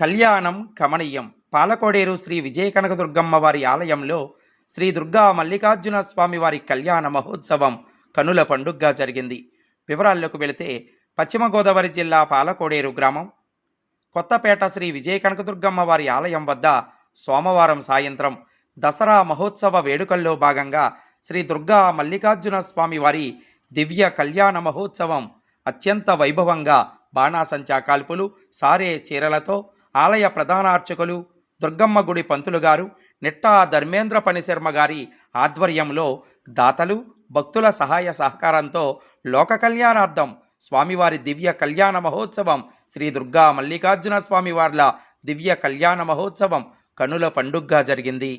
కళ్యాణం కమనీయం. పాలకోడేరు శ్రీ విజయ కనకదుర్గమ్మ వారి ఆలయంలో శ్రీ దుర్గా మల్లికార్జున స్వామి వారి కళ్యాణ మహోత్సవం కనుల పండుగగా జరిగింది. వివరాల్లోకి వెళితే పశ్చిమ గోదావరి జిల్లా పాలకోడేరు గ్రామం కొత్తపేట శ్రీ విజయ కనకదుర్గమ్మ వారి ఆలయం వద్ద సోమవారం సాయంత్రం దసరా మహోత్సవ వేడుకల్లో భాగంగా శ్రీ దుర్గా మల్లికార్జున స్వామి వారి దివ్య కళ్యాణ మహోత్సవం అత్యంత వైభవంగా బాణాసంచా కాల్పులు, సారే చీరలతో ఆలయ ప్రధానార్చకులు దుర్గమ్మ గుడి పంతులు గారు నిట్టా ధర్మేంద్ర పనిశర్మ గారి ఆధ్వర్యంలో దాతలు భక్తుల సహాయ సహకారంతో లోక కళ్యాణార్థం స్వామివారి దివ్య కళ్యాణ మహోత్సవం శ్రీ దుర్గా మల్లికార్జున స్వామి వార్ల దివ్య కళ్యాణ మహోత్సవం కనుల పండుగగా జరిగింది.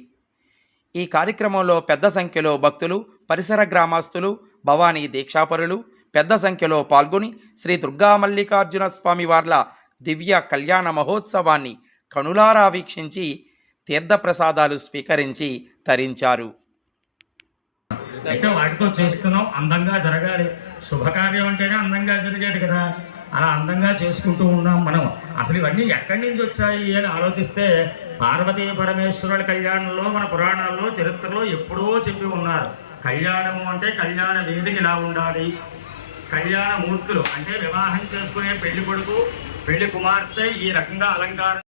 ఈ కార్యక్రమంలో పెద్ద సంఖ్యలో భక్తులు, పరిసర గ్రామస్తులు, భవానీ దీక్షాపరులు పెద్ద సంఖ్యలో పాల్గొని శ్రీ దుర్గా మల్లికార్జున స్వామి వార్ల దివ్య కళ్యాణ మహోత్సవాన్ని కనులారా వీక్షించి తీర్థప్రసాదాలు స్వీకరించి తరించారు. అయితే వాటితో చేస్తున్నాం, అందంగా జరగాలి. శుభకార్యం అంటేనే అందంగా జరిగేది కదా, అలా అందంగా చేసుకుంటూ ఉన్నాం మనం. అసలు ఇవన్నీ ఎక్కడి నుంచి వచ్చాయి అని ఆలోచిస్తే పార్వతీ పరమేశ్వరుల కళ్యాణంలో మన పురాణాల్లో చరిత్రలో ఎప్పుడో చెప్పి ఉన్నారు. కళ్యాణము అంటే కళ్యాణ వేదిక ఇలా ఉండాలి, కళ్యాణ మూర్తులు అంటే వివాహం చేసుకునే పెళ్లి కొడుకు పెళ్లి కుమార్తె ఈ రకంగా అలంకారం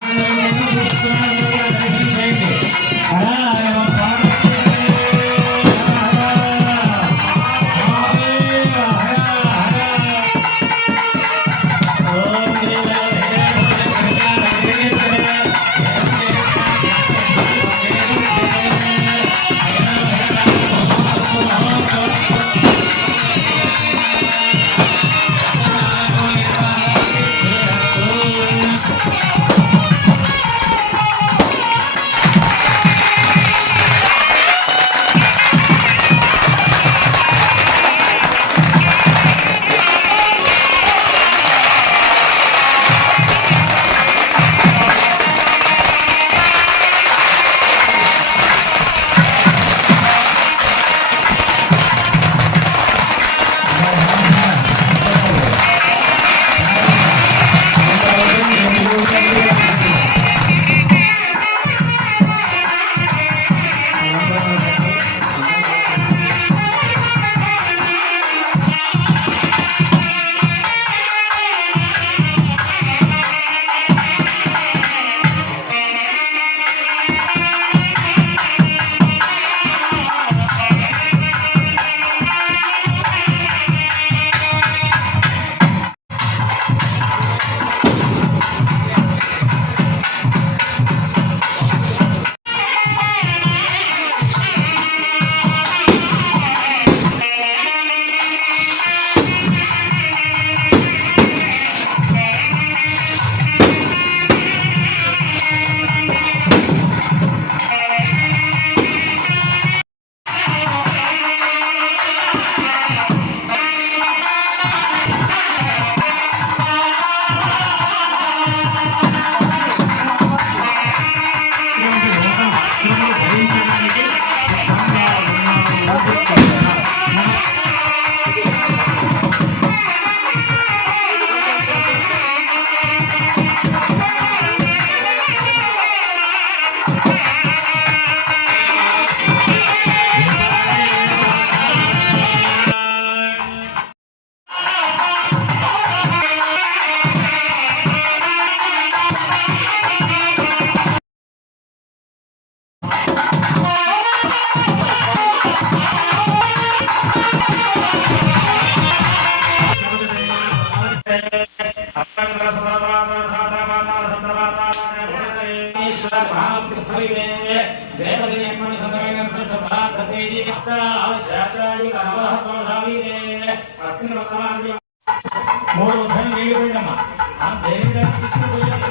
మూడు ధనం వేయకుండా ఆ దేవి గారిని తీసుకుపోయాలి.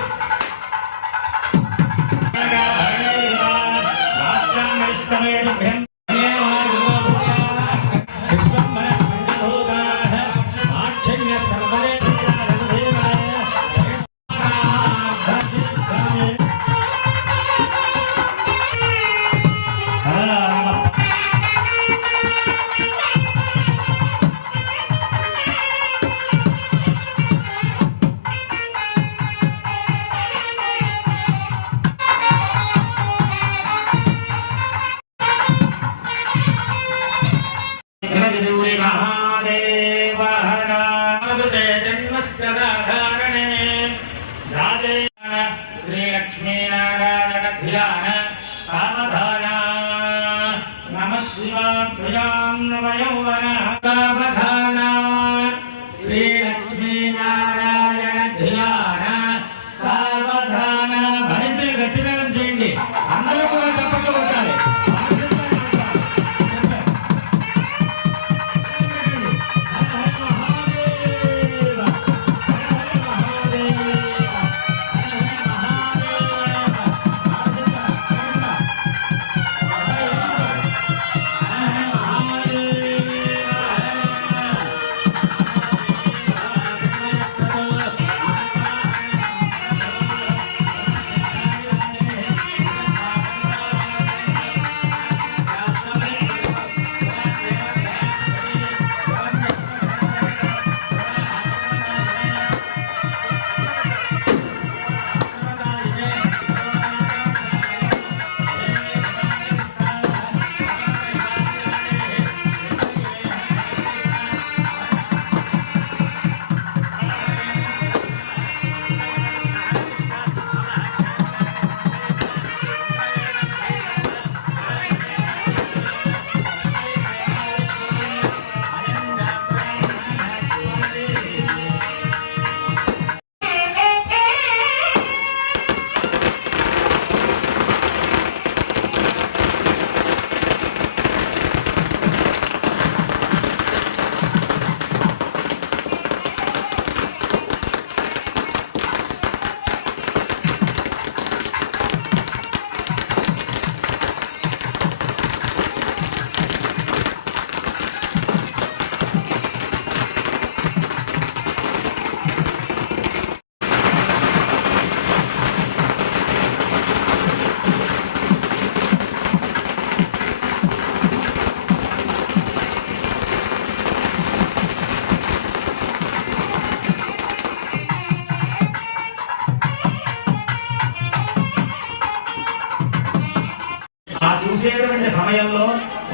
చూసేటువంటి సమయంలో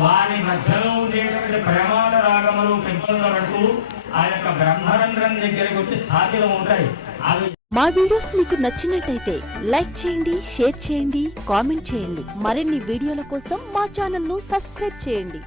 వారి మధ్యలో ఉండేటువంటి ప్రేమాల రాగములు పెంపొందబడుతూ ఆ యొక్క బ్రహ్మరంధ్రం దగ్గరికి వచ్చి స్థాపితం ఉంటాయి. అవి మా వీడియోస్ మీకు నచ్చినట్టయితే లైక్ చేయండి, షేర్ చేయండి, కామెంట్ చేయండి. మరిన్ని వీడియోల కోసం మా ఛానల్ ను సబ్స్క్రైబ్ చేయండి.